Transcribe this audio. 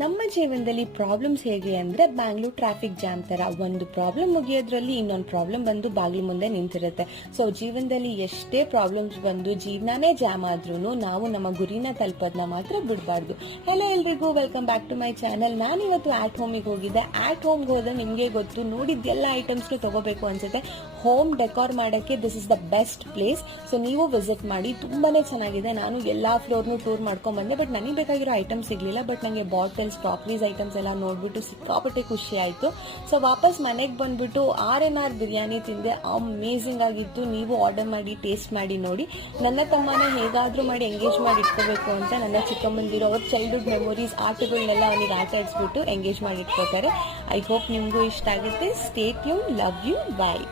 ನಮ್ಮ ಜೀವನದಲ್ಲಿ ಪ್ರಾಬ್ಲಮ್ಸ್ ಹೇಗೆ ಅಂದ್ರೆ ಬ್ಯಾಂಗ್ಳೂರ್ ಟ್ರಾಫಿಕ್ ಜಾಮ್ ತರ ಒಂದು ಪ್ರಾಬ್ಲಮ್ ಮುಗಿಯೋದ್ರಲ್ಲಿ ಇನ್ನೊಂದು ಪ್ರಾಬ್ಲಮ್ ಬಂದು ಬಾಗಿಲು ಮುಂದೆ ನಿಂತಿರುತ್ತೆ. ಸೊ ಜೀವನದಲ್ಲಿ ಎಷ್ಟೇ ಪ್ರಾಬ್ಲಮ್ಸ್ ಬಂದು ಜೀವನನೇ ಜಾಮ್ ಆದ್ರೂ ನಾವು ನಮ್ಮ ಗುರಿನ ತಲುಪೋದನ್ನ ಮಾತ್ರ ಬಿಡಬಾರ್ದು. ಹೆಲೋ ಎಲ್ರಿಗೂ, welcome back to my channel. ನಾನು ಇವತ್ತು ಆಟ್ ಹೋಮಿಗೆ ಹೋಗಿದ್ದೆ. ಆಟ್ ಹೋಮ್ಗೆ ಹೋದ್ರೆ ನಿಮಗೆ ಗೊತ್ತು, ನೋಡಿದ್ದೆಲ್ಲ ಐಟಮ್ಸ್ನು ತಗೋಬೇಕು ಅನ್ಸುತ್ತೆ. ಹೋಮ್ ಡೆಕೋರ್ ಮಾಡೋಕ್ಕೆ this is the best place. So ನೀವು ವಿಸಿಟ್ ಮಾಡಿ, ತುಂಬಾನೇ ಚೆನ್ನಾಗಿದೆ. ನಾನು ಎಲ್ಲಾ ಫ್ಲೋರ್ನು ಟೂರ್ ಮಾಡ್ಕೊಂಡ್ ಬಂದೆ, ಬಟ್ ನನಗೆ ಬೇಕಾಗಿರೋ ಐಟಮ್ ಸಿಗ್ಲಿಲ್ಲ. ಬಟ್ ನನಗೆ ಬಾಟಲ್ಸ್, ಕ್ರಾಕರೀಸ್ ಐಟಮ್ಸ್ ಎಲ್ಲ ನೋಡ್ಬಿಟ್ಟು ಸಿಕ್ಕಾಪಟ್ಟೆ ಖುಷಿ ಆಯ್ತು. ಸೊ ವಾಪಸ್ ಮನೆಗೆ ಬಂದ್ಬಿಟ್ಟು R&R ಬಿರಿಯಾನಿ ತಿಂದೆ. ಅಮೇಝಿಂಗ್ ಆಗಿತ್ತು. ನೀವು ಆರ್ಡರ್ ಮಾಡಿ ಟೇಸ್ಟ್ ಮಾಡಿ ನೋಡಿ. ನನ್ನ ತಮ್ಮನ ಹೇಗಾದ್ರೂ ಮಾಡಿ ಎಂಗೇಜ್ ಮಾಡಿ ಇಟ್ಕೋಬೇಕು ಅಂತ ನನ್ನ ಚಿಕ್ಕಮ್ಮಂದಿರೋ ಅವ್ರ ಚೈಲ್ಡ್ಹುಡ್ ಮೆಮೊರೀಸ್, ಆಟಗಳನ್ನೆಲ್ಲ ಅವನಿಗೆ ಆಟ ಆಡಿಸ್ಬಿಟ್ಟು ಎಂಗೇಜ್ ಮಾಡಿ ಇಟ್ಕೋತಾರೆ. ಐ ಹೋಪ್ ನಿಮಗೂ ಇಷ್ಟ ಆಗುತ್ತೆ. Stay tune, love you, bye.